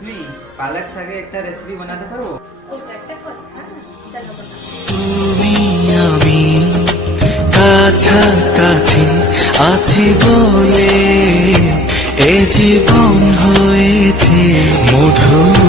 রশ্মি, পালক শাকে একটা রেসিপি বানাতে পারবো? ওটা একটা কথা, চলো বানাও। তুমি আমি কাছাকাছি আছি বলে এ জীবন হয়েছে মধুর।